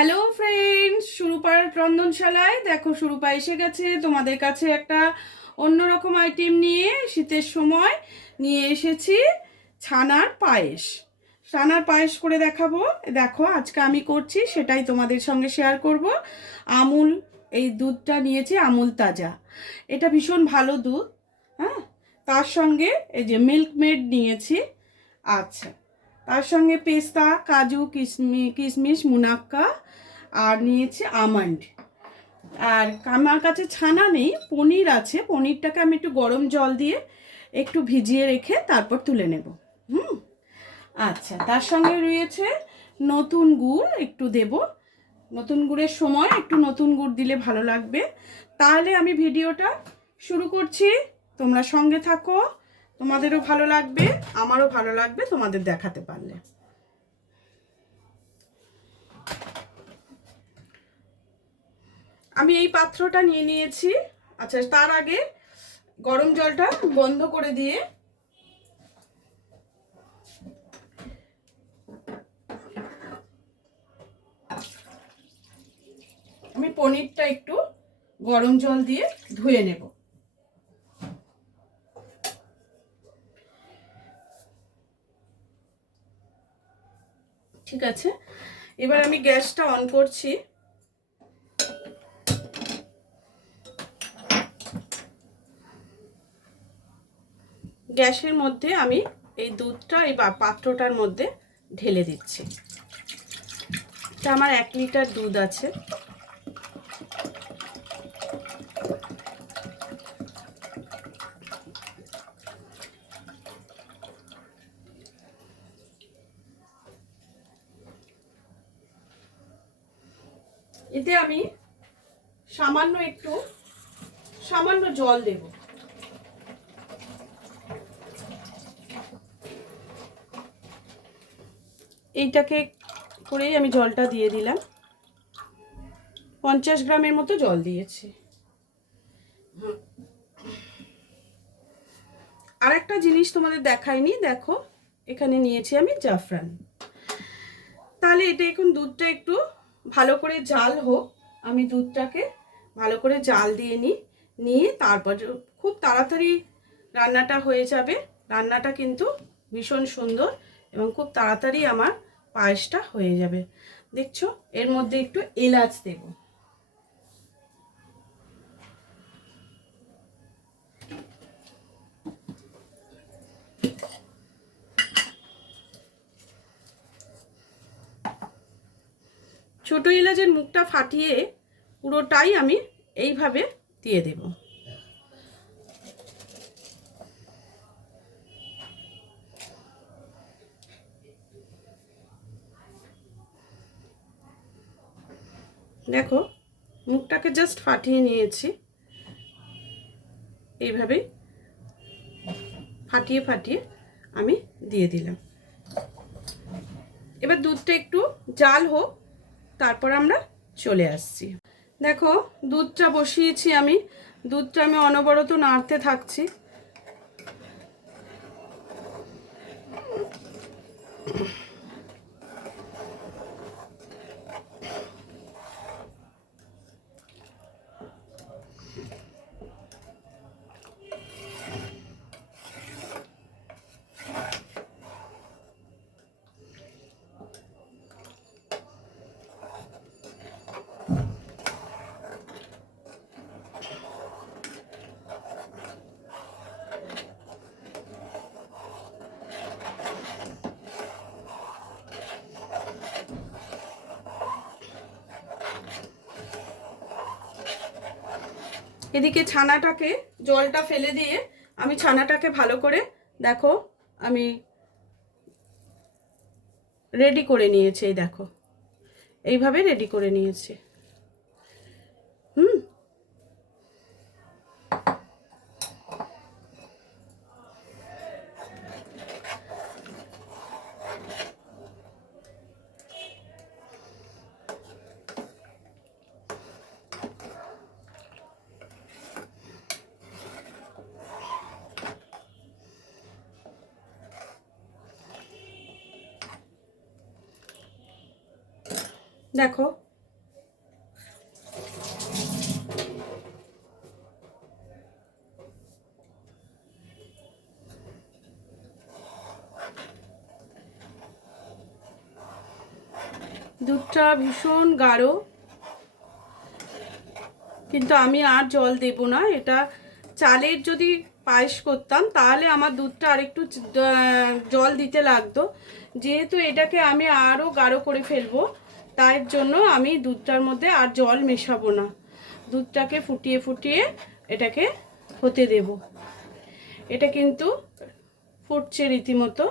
Hello friends, সুরূপার রন্ধনশালায় দেখো সুরূপা এসে গেছে তোমাদের কাছে একটা অন্যরকম আইটেম নিয়ে। শীতের সময় নিয়ে এসেছি ছানার পায়েস। ছানার পায়েস করে দেখাবো। দেখো আজকে আমি করছি, সেটাই তোমাদের সঙ্গে শেয়ার করব। আমুল, এই দুধটা নিয়েছি আমুল তাজা, এটা ভীষণ ভালো দুধ। হ্যাঁ, তার সঙ্গে এই যে মিল্ক মেড নিয়েছি। আচ্ছা, তার সঙ্গে পেস্তা, কাজু, কিশমিশ, মুনাক্কা, আর নিয়েছি আমন্ড। আর আমার কাছে ছানা নেই, পনির আছে। পনিরটাকে আমি একটু গরম জল দিয়ে একটু ভিজিয়ে রেখে তারপর তুলে নেব। হুম, আচ্ছা, তার সঙ্গে রয়েছে নতুন গুড়, একটু দেব। নতুন গুড়ের সময় একটু নতুন গুড় দিলে ভালো লাগবে। তাহলে আমি ভিডিওটা শুরু করছি, তোমরা সঙ্গে থাকো। তোমাদেরও ভালো লাগবে, আমারও ভালো লাগবে তোমাদের দেখাতে পারলে। আমি এই পাত্রটা নিয়ে নিয়েছি। আচ্ছা, তার আগে গরম জলটা বন্ধ করে দিয়ে আমি পনিরটা একটু গরম জল দিয়ে ধুয়ে নেব। ঠিক আছে, এবার আমি গ্যাসটা অন করছি। গ্যাসের মধ্যে আমি এই দুধটা এই পাত্রটার মধ্যে ঢেলে দিচ্ছি। এটা আমার 1 লিটার দুধ আছে। এতে আমি সামান্য জল দেব। এইটাকে করেই আমি জলটা দিয়ে দিলাম। 50 গ্রামের মতো জল দিয়েছি। আর একটা জিনিস তোমাদের দেখাইনি, দেখো এখানে নিয়েছি আমি জাফরান। তাহলে এটা এখন দুধটা একটু ভালো করে জাল হোক। আমি দুধটাকে ভালো করে জাল দিয়ে নিয়ে তারপর খুব তাড়াতাড়ি রান্নাটা হয়ে যাবে। রান্নাটা কিন্তু ভীষণ সুন্দর এবং খুব তাড়াতাড়ি আমার পায়েসটা হয়ে যাবে। দেখছো, এর মধ্যে একটু এলাচ দেব। ছোট এলাচের মুখটা ফাটিয়ে পুরোটাই আমি এইভাবে দিয়ে দেব। দেখো, মুখটাকে জাস্ট ফাটিয়ে নিয়েছি। এইভাবে ফাটিয়ে ফাটিয়ে আমি দিয়ে দিলাম। এবার দুধটা একটু জাল হোক, তারপর আমরা চলে আসছি। দেখো, দুধটা বসিয়েছি আমি। দুধটা আমি অনবরত নাড়তে থাকছি। এদিকে ছানাটাকে, জলটা ফেলে দিয়ে আমি ছানাটাকে ভালো করে, দেখো আমি রেডি করে নিয়েছি। এই দেখো, এইভাবে রেডি করে নিয়েছি। হুম, দেখো দুধটা ভীষণ গাঢ়, কিন্তু আমি আর জল দেব না। এটা চালের যদি পায়েস করতাম তাহলে আমার দুধটা আরেকটু জল দিতে লাগতো। যেহেতু এটাকে আমি আরও গাঢ় করে ফেলবো, তাই জন্য আমি দুধটার মধ্যে আর জল মেশাবো না। দুধটাকে ফুটিয়ে ফুটিয়ে এটাকে হতে দেব। এটা কিন্তু ফুটছে রীতিমতো।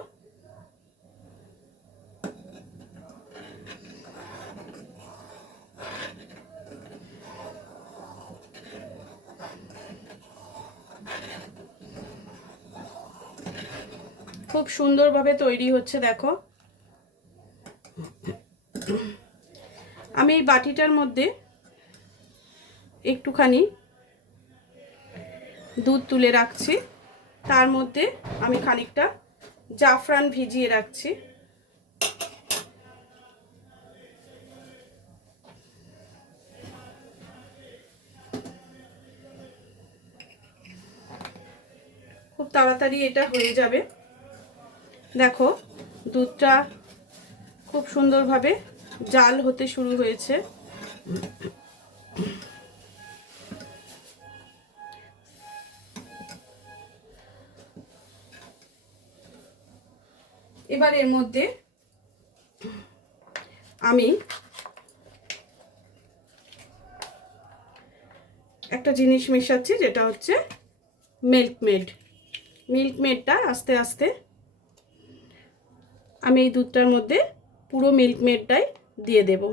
খুব সুন্দরভাবে তৈরি হচ্ছে দেখো। আমি এই বাটিটার মধ্যে একটুখানি দুধ তুলে রাখছি, তার মধ্যে আমি খানিকটা জাফরান ভিজিয়ে রাখছি। খুব তাড়াতাড়ি এটা হয়ে যাবে। দেখো দুধটা খুব সুন্দরভাবে জাল হতে শুরু হয়েছে। এবার এর মধ্যে আমি একটা জিনিস মেশাচ্ছি, যেটা হচ্ছে মিল্কমেড। মিল্কমেডটা আস্তে আস্তে আমি এই দুধটার মধ্যে পুরো মিল্কমেডটাই দিয়ে দেব।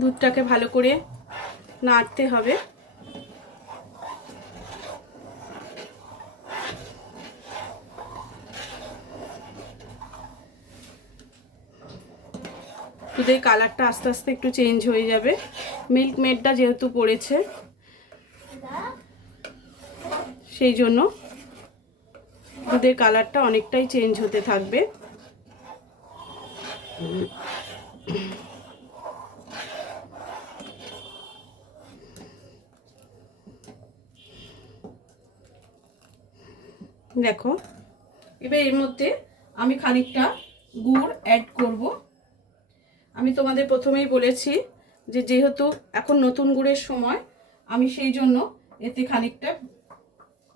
দুধটাকে ভালো করে নাড়তে হবে। দুধের কালারটা আস্তে আস্তে একটু চেঞ্জ হয়ে যাবে, মিল্কমেডটা যেহেতু পড়েছে সেই জন্য দুধের কালারটা অনেকটাই চেঞ্জ হতে থাকবে। দেখো এবার এর মধ্যে আমি খানিকটা গুড় অ্যাড করব। আমি তোমাদের প্রথমেই বলেছি যে যেহেতু এখন নতুন গুড়ের সময়, আমি সেই জন্য এতে খানিকটা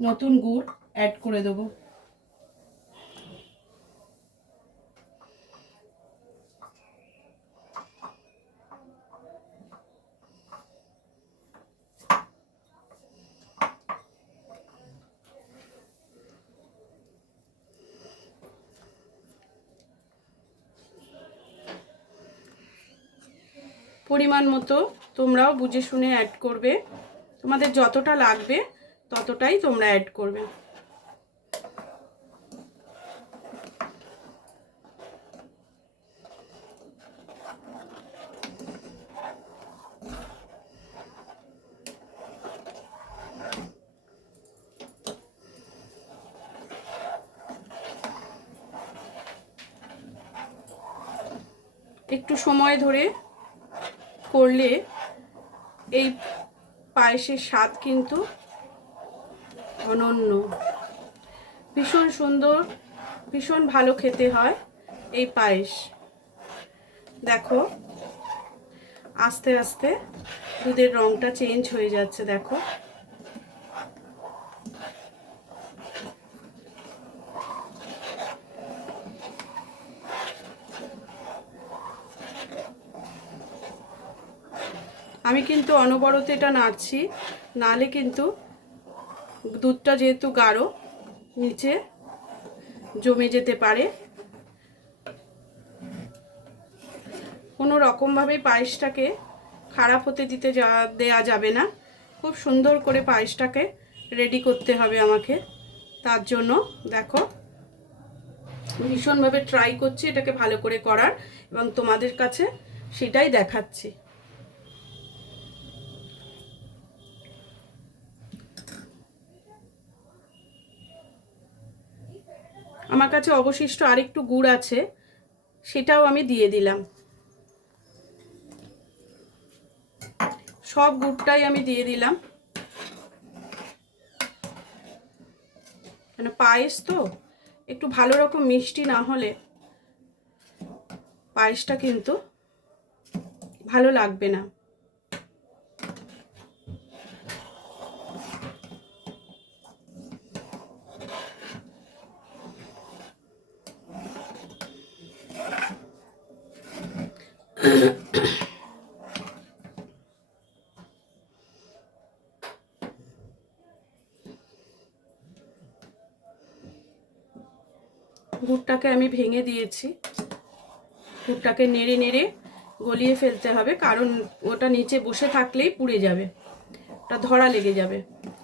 নতুন গুড় অ্যাড করে দেবো। পরিমাণ মতো তোমরাও বুঝে শুনে অ্যাড করবে, তোমাদের যতটা লাগবে ততটাই তোমরা অ্যাড করবে। একটু সময় ধরে করলে এই পায়েসের স্বাদ কিন্তু অনন্য, ভীষণ সুন্দর, ভীষণ ভালো খেতে হয় এই পায়েস। দেখো আস্তে আস্তে দুধের রঙটা চেঞ্জ হয়ে যাচ্ছে। দেখো আমি কিন্তু অনবরত এটা নাড়ছি, নালে কিন্তু দুধটা যেহেতু গাঢ় নিচে জমে যেতে পারে। কোনো রকমভাবে পায়েসটাকে খারাপ হতে দেয়া যাবে না। খুব সুন্দর করে পায়েসটাকে রেডি করতে হবে আমাকে। তার জন্য দেখো ভীষণভাবে ট্রাই করছি এটাকে ভালো করে করার, এবং তোমাদের কাছে সেটাই দেখাচ্ছি। আমার কাছে অবশিষ্ট আরেকটু গুড় আছে, সেটাও আমি দিয়ে দিলাম। সব গুড়টাই আমি দিয়ে দিলাম, মানে পায়েস তো একটু ভালো রকম মিষ্টি না হলে পায়েসটা কিন্তু ভালো লাগবে না। গুড়টাকে আমি ভেঙে দিয়েছি। গুড়টাকে নেড়ে নেড়ে গলিয়ে ফেলতে হবে, কারণ ওটা নিচে বসে থাকলেই পুড়ে যাবে, ওটা ধরা লেগে যাবে।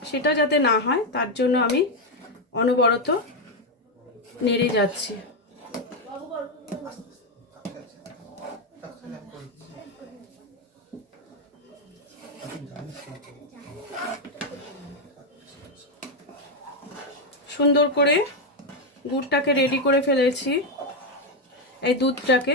সেটা যাতে না হয় তার জন্য আমি অনবরত নেড়ে যাচ্ছি। সুন্দর করে গুড়টাকে রেডি করে ফেলেছি, এই দুধটাকে।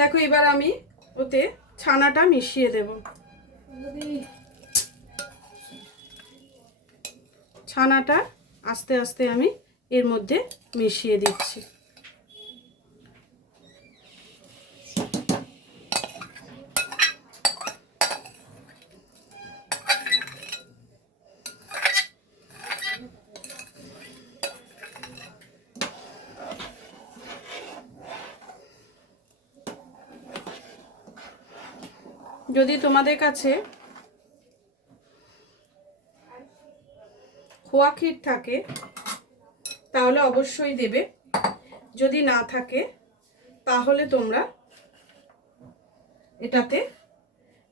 দেখো এবার আমি ওতে ছানাটা মিশিয়ে দেব। ছানাটা আস্তে আস্তে আমি এর মধ্যে মিশিয়ে দিচ্ছি। যদি তোমাদের কাছে খোয়া ক্ষীর থাকে তাহলে অবশ্যই দেবে, যদি না থাকে তাহলে তোমরা এটাতে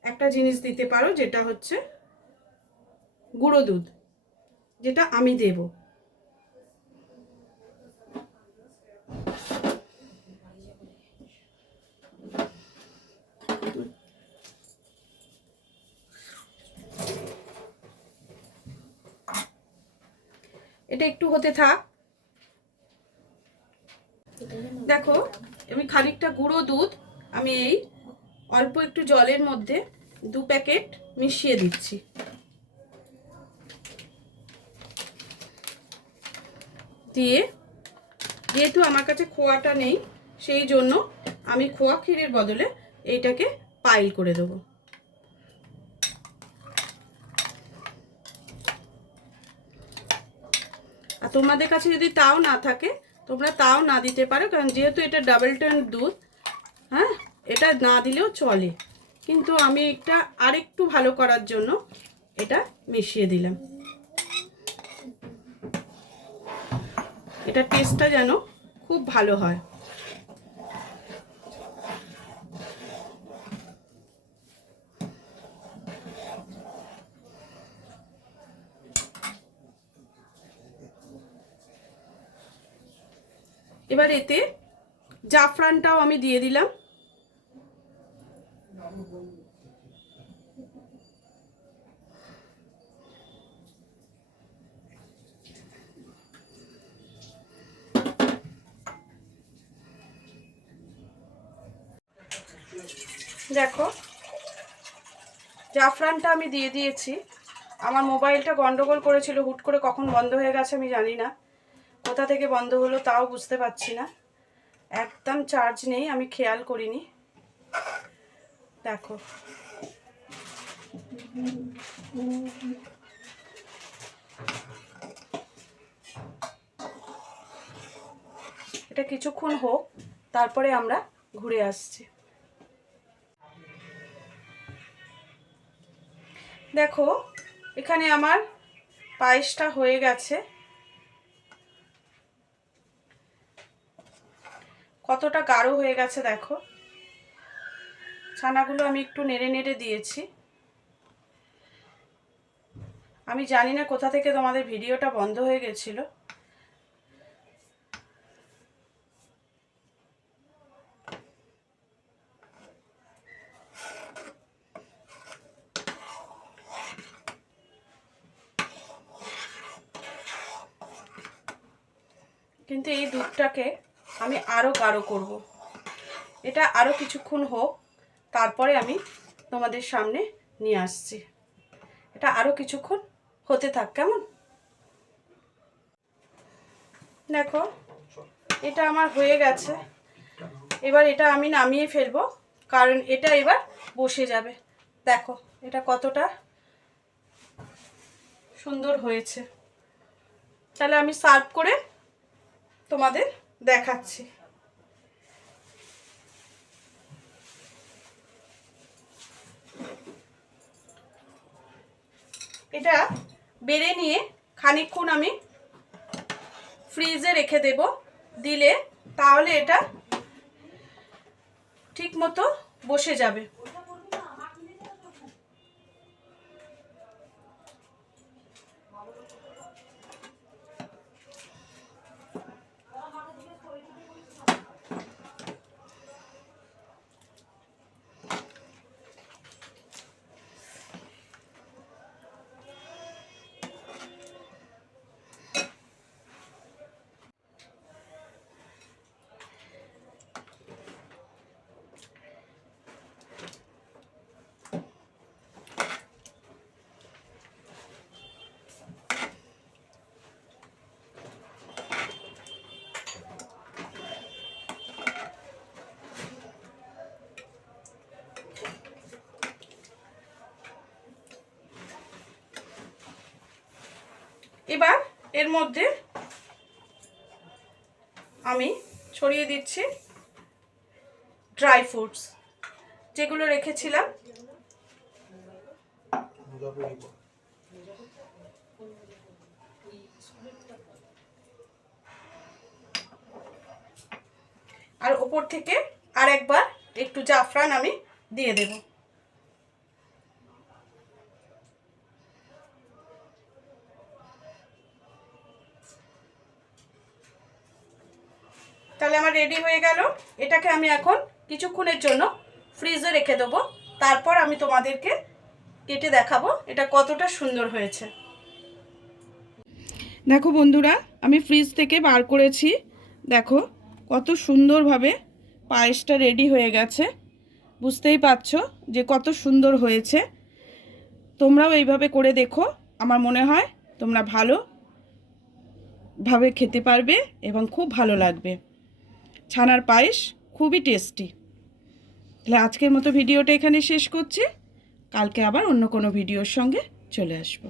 একটা জিনিস দিতে পারো, যেটা হচ্ছে গুঁড়ো দুধ, যেটা আমি দেব। এটা একটু হতে থাক। দেখো আমি খানিকটা গুঁড়ো দুধ আমি এই অল্প একটু জলের মধ্যে 2 প্যাকেট মিশিয়ে দিচ্ছি। দিয়ে যেহেতু আমার কাছে খোয়াটা নেই, সেই জন্য আমি খোয়া ক্ষীরের বদলে এইটাকে পাইল করে দেবো। আর তোমাদের কাছে যদি তাও না থাকে তোমরা তাও না দিতে পারো, কারণ যেহেতু এটা ডাবল টার্ন দুধ, হ্যাঁ, এটা না দিলেও চলে, কিন্তু আমি এটা আরেকটু ভালো করার জন্য এটা মিশিয়ে দিলাম। এটা টেস্টটা যেন খুব ভালো হয়। এবার এতে জাফরানটাও আমি দিয়ে দিলাম। দেখো জাফরানটা আমি দিয়ে দিয়েছি। আমার মোবাইলটা গন্ডগোল করেছিল, হুট করে কখন বন্ধ হয়ে গেছে আমি জানি না, কোথা থেকে বন্ধ হলো তাও বুঝতে পারছি না, একদম চার্জ নেই, আমি খেয়াল করিনি। দেখো এটা কিছুক্ষণ হোক, তারপরে আমরা ঘুরে আসছি। দেখো এখানে আমার পায়েসটা হয়ে গেছে। কতটা গাঢ় হয়ে গেছে দেখো। ছানাগুলো আমি একটু নেড়ে নেড়ে দিয়েছি। আমি জানি না কোথা থেকে তোমাদের ভিডিওটা বন্ধ হয়ে গেছিল। কিন্তু এই দুধটাকে আমি আরও গাঢ় করব। এটা আরও কিছুক্ষণ হোক, তারপরে আমি তোমাদের সামনে নিয়ে আসছি। এটা আরও কিছুক্ষণ হতে থাক, কেমন? দেখো এটা আমার হয়ে গেছে। এবার এটা আমি নামিয়ে ফেলবো, কারণ এটা এবার বসে যাবে। দেখো এটা কতটা সুন্দর হয়েছে। তাহলে আমি সার্ভ করে তোমাদের দেখাচ্ছি। এটা বেড়ে নিয়ে খানিকক্ষণ আমি ফ্রিজে রেখে দেব। দিলে তাহলে এটা ঠিক মতো বসে যাবে। এবার এর মধ্যে আমি ছড়িয়ে দিচ্ছি ড্রাই ফ্রুটস যেগুলো রেখেছিলাম। আর ওপর থেকে আর একবার একটু জাফরান আমি দিয়ে দেব। তাহলে আমার রেডি হয়ে গেল। এটাকে আমি এখন কিছুক্ষণের জন্য ফ্রিজে রেখে দেবো, তারপর আমি তোমাদেরকে কেটে দেখাবো এটা কতটা সুন্দর হয়েছে। দেখো বন্ধুরা, আমি ফ্রিজ থেকে বার করেছি। দেখো কত সুন্দরভাবে পায়েসটা রেডি হয়ে গেছে। বুঝতেই পারছো যে কত সুন্দর হয়েছে। তোমরাও এইভাবে করে দেখো, আমার মনে হয় তোমরা ভালোভাবে খেতে পারবে এবং খুব ভালো লাগবে। ছানার পায়েস খুবই টেস্টি। তাহলে আজকের মতো ভিডিওটা এখানে শেষ করছি। কালকে আবার অন্য কোনো ভিডিওর সঙ্গে চলে আসবো।